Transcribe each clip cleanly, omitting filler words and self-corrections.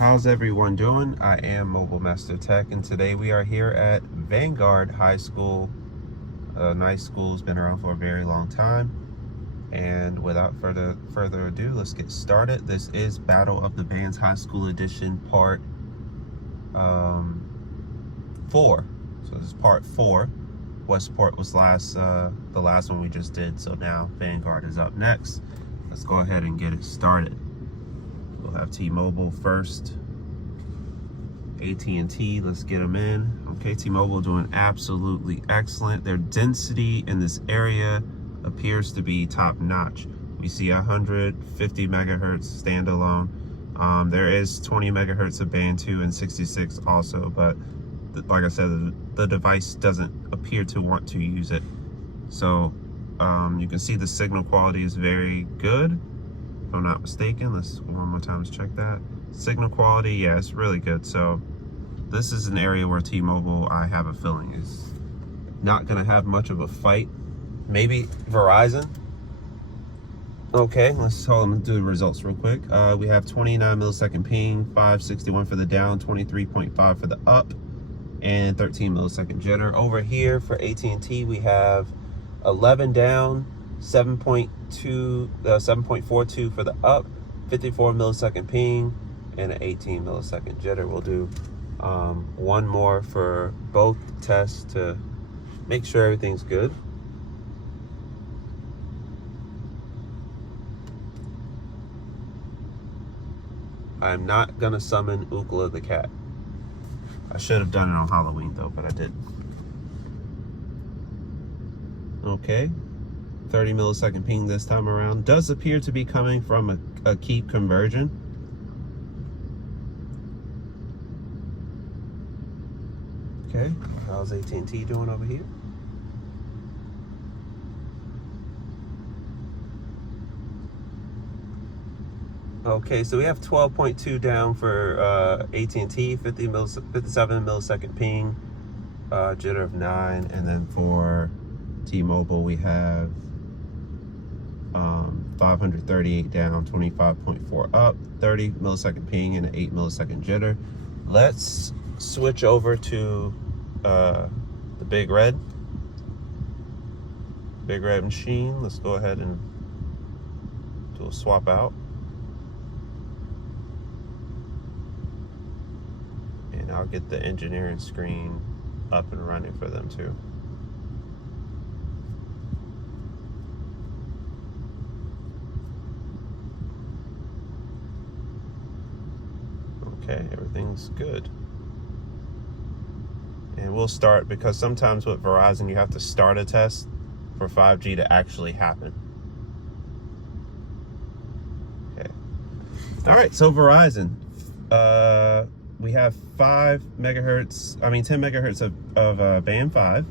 How's everyone doing? I am Mobile Master Tech, and today we are here at Vanguard High School. A nice school, has been around for a very long time. And without further ado, let's get started. This is Battle of the Bands High School Edition Part 4. So this is Part 4. Westport was the last one we just did. So now Vanguard is up next. Let's go ahead and get it started. We'll have T-Mobile first. AT&T, let's get them in. Okay, T-Mobile doing absolutely excellent. Their density in this area appears to be top notch. We see 150 megahertz standalone. There is 20 megahertz of band 2 and 66 also, but like I said, the device doesn't appear to want to use it. So you can see the signal quality is very good. If I'm not mistaken, let's one more time check that. Signal quality, yeah, it's really good. So this is an area where T-Mobile, I have a feeling, is not gonna have much of a fight. Maybe Verizon. Okay, let's tell them to do the results real quick. We have 29 millisecond ping, 561 for the down, 23.5 for the up, and 13 millisecond jitter. Over here for AT&T, we have 11 down, 7.42 for the up, 54 millisecond ping, and an 18 millisecond jitter. We'll do one more for both tests to make sure everything's good. I'm not gonna summon Ookla the cat. I should have done it on Halloween though, but I didn't. Okay, 30 millisecond ping this time around. Does appear to be coming from a keep conversion. Okay, how's AT&T doing over here? Okay, so we have 12.2 down for AT&T, 57 millisecond ping, jitter of 9, and then for T-Mobile we have 538 down, 25.4 up, 30 millisecond ping, and an 8 millisecond jitter. Let's switch over to the Big Red machine. Let's go ahead and do a swap out. And I'll get the engineering screen up and running for them too. Okay, everything's good. And we'll start, because sometimes with Verizon you have to start a test for 5G to actually happen. Okay. All right, so Verizon, we have 10 megahertz of band 5,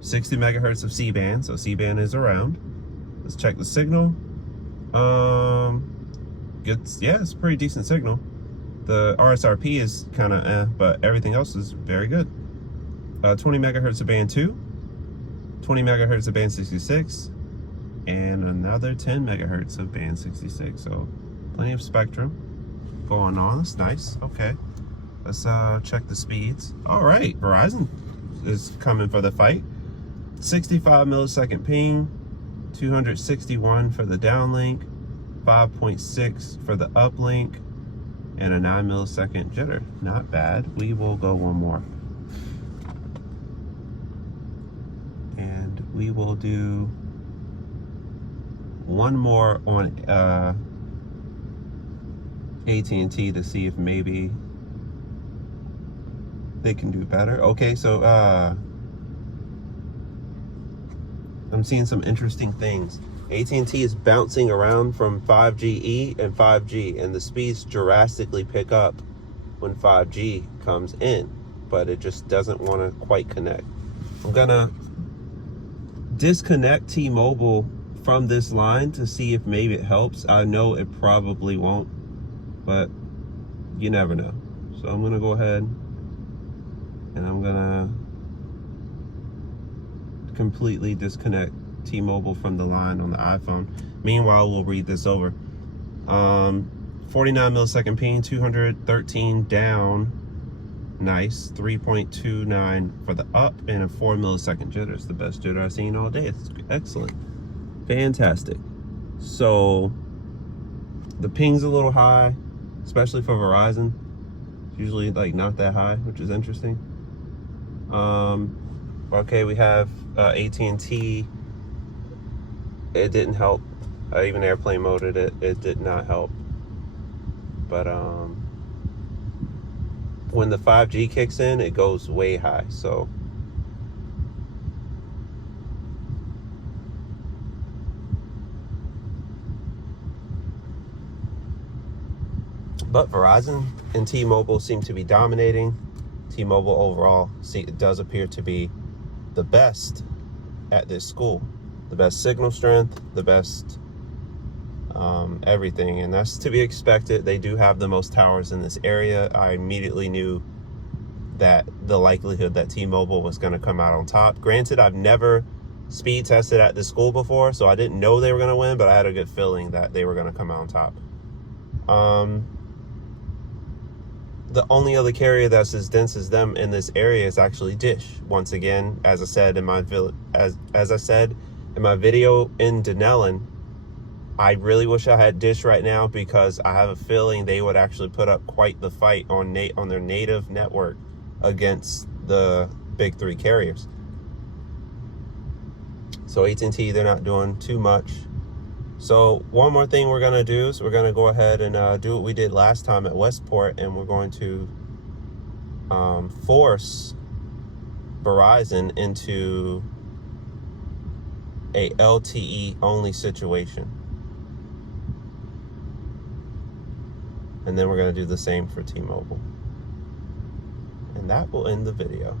60 megahertz of C-band, so C-band is around. Let's check the signal. Good, yeah, it's a pretty decent signal. The RSRP is kind of but everything else is very good. 20 megahertz of band 2, 20 megahertz of band 66, and another 10 megahertz of band 66. So plenty of spectrum going on. That's nice. Okay, let's check the speeds. All right, Verizon is coming for the fight. 65 millisecond ping, 261 for the downlink, 5.6 for the uplink, and a 9 millisecond jitter. Not bad. We will go one more. And we will do one more on AT&T to see if maybe they can do better. Okay, so I'm seeing some interesting things. AT&T is bouncing around from 5GE and 5G, and the speeds drastically pick up when 5G comes in, but it just doesn't want to quite connect. I'm gonna disconnect T-Mobile from this line to see if maybe it helps. I know it probably won't, but you never know. So I'm gonna go ahead and I'm gonna completely disconnect T-Mobile from the line on the iPhone. Meanwhile, we'll read this over. 49 millisecond ping, 213 down. Nice. 3.29 for the up, and a 4 millisecond jitter. It's the best jitter I've seen all day. It's excellent. Fantastic. So the ping's a little high, especially for Verizon. It's usually like not that high, which is interesting. Okay, we have AT&T. It didn't help. I even airplane moded it. It did not help. But when the 5G kicks in, it goes way high. So but Verizon and T-Mobile seem to be dominating. T-Mobile overall does appear to be the best at this school. The best signal strength, the best everything, and that's to be expected. They do have the most towers in this area. I immediately knew that the likelihood that T-Mobile was going to come out on top. Granted, I've never speed tested at this school before, so I didn't know they were going to win, but I had a good feeling that they were going to come out on top. The only other carrier that's as dense as them in this area is actually Dish. Once again, as I said in my video in Denellen, I really wish I had Dish right now, because I have a feeling they would actually put up quite the fight on their native network against the big three carriers. So AT&T, they're not doing too much. So one more thing we're going to do is we're going to go ahead and do what we did last time at Westport, and we're going to force Verizon into a LTE only situation. And then we're going to do the same for T-Mobile. And that will end the video.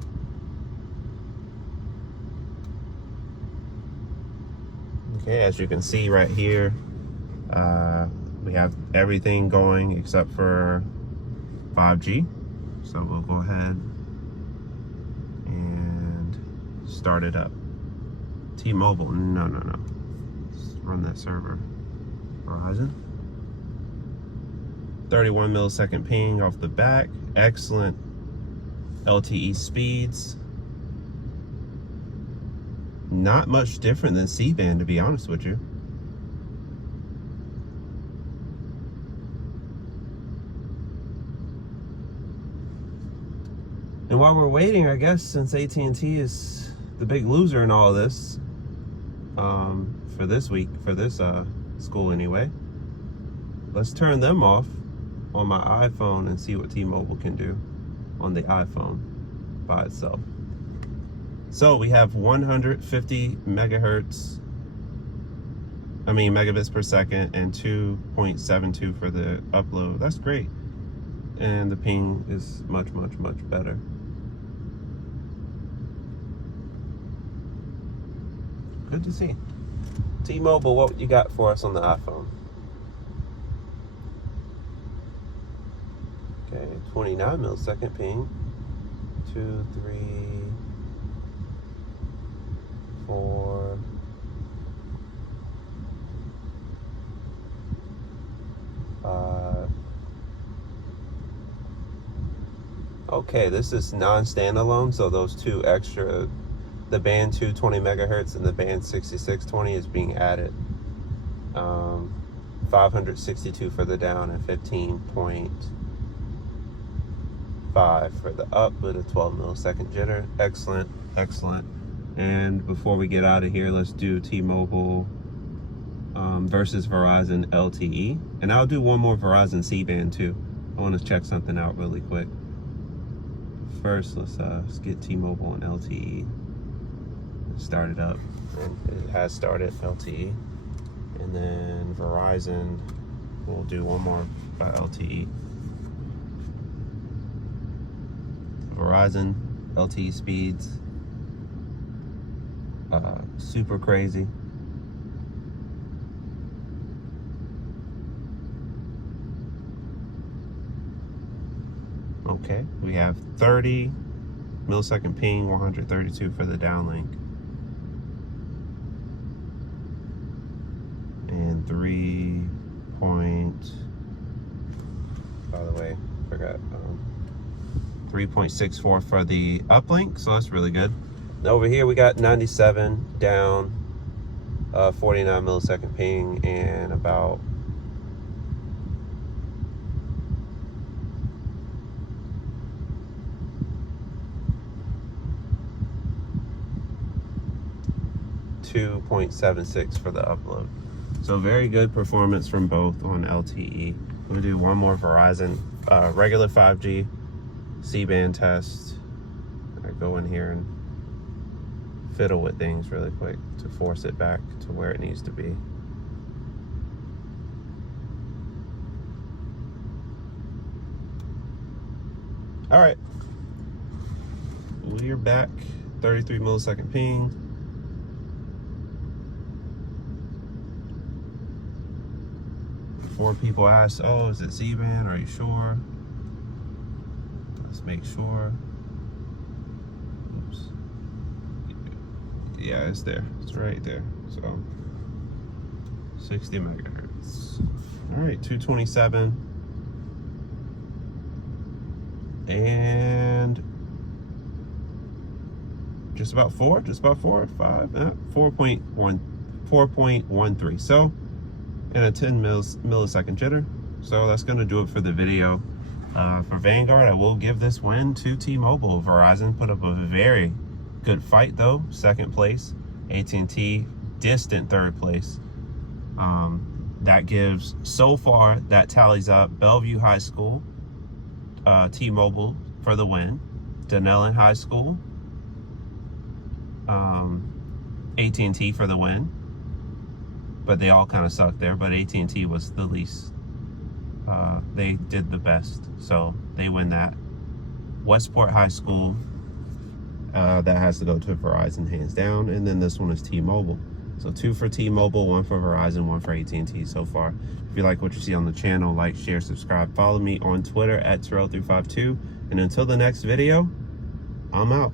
Okay, as you can see right here, we have everything going except for 5G. So we'll go ahead and start it up. T-Mobile, no. Let's run that server. Verizon. 31 millisecond ping off the back. Excellent LTE speeds. Not much different than C-band, to be honest with you. And while we're waiting, I guess, since AT&T is the big loser in all of this, for this week, for this school anyway, let's turn them off on my iPhone and see what T-Mobile can do on the iPhone by itself. So we have 150 megabits per second, and 2.72 for the upload. That's great. And the ping is much better. Good to see. T-Mobile, what you got for us on the iPhone? Okay, 29 millisecond ping. 2, 3, 4, 5. Okay, this is non-standalone, so those two extra, the band 220 megahertz and the band 6620 is being added. 562 for the down and 15.5 for the up with a 12 millisecond jitter. Excellent. And before we get out of here, let's do T-Mobile versus Verizon LTE. And I'll do one more Verizon C-band too. I want to check something out really quick. First, let's get T-Mobile on LTE. Start it up, and it has started LTE. And then Verizon, we'll do one more by LTE. Verizon LTE speeds, super crazy. Okay, we have 30 millisecond ping, 132 for the downlink, and 3.4 by the way. Forgot. 3.64 for the uplink, so that's really good. Over here we got 97 down, 49 millisecond ping, and about 2.76 for the upload. So very good performance from both on LTE. We'll do one more Verizon regular 5G C-band test. I go in here and fiddle with things really quick to force it back to where it needs to be. All right, we're back. 33 millisecond ping. Before people ask, oh, is it C-band? Are you sure? Let's make sure. Oops. Yeah, it's there. It's right there. So 60 megahertz. All right, 227. And just about 5, 4.13. So, and a 10 millisecond jitter. So that's gonna do it for the video. For Vanguard, I will give this win to T-Mobile. Verizon put up a very good fight though, second place. AT&T, distant third place. That gives, so far, that tallies up Bellevue High School, T-Mobile for the win, Dunellen High School, AT&T for the win, but they all kind of sucked there, but AT&T was the least, they did the best, so they win that. Westport High School, that has to go to Verizon hands down, and then this one is T-Mobile. So 2 for T-Mobile, 1 for Verizon, 1 for AT&T so far. If you like what you see on the channel, like, share, subscribe. Follow me on Twitter at Terrell352. And until the next video, I'm out.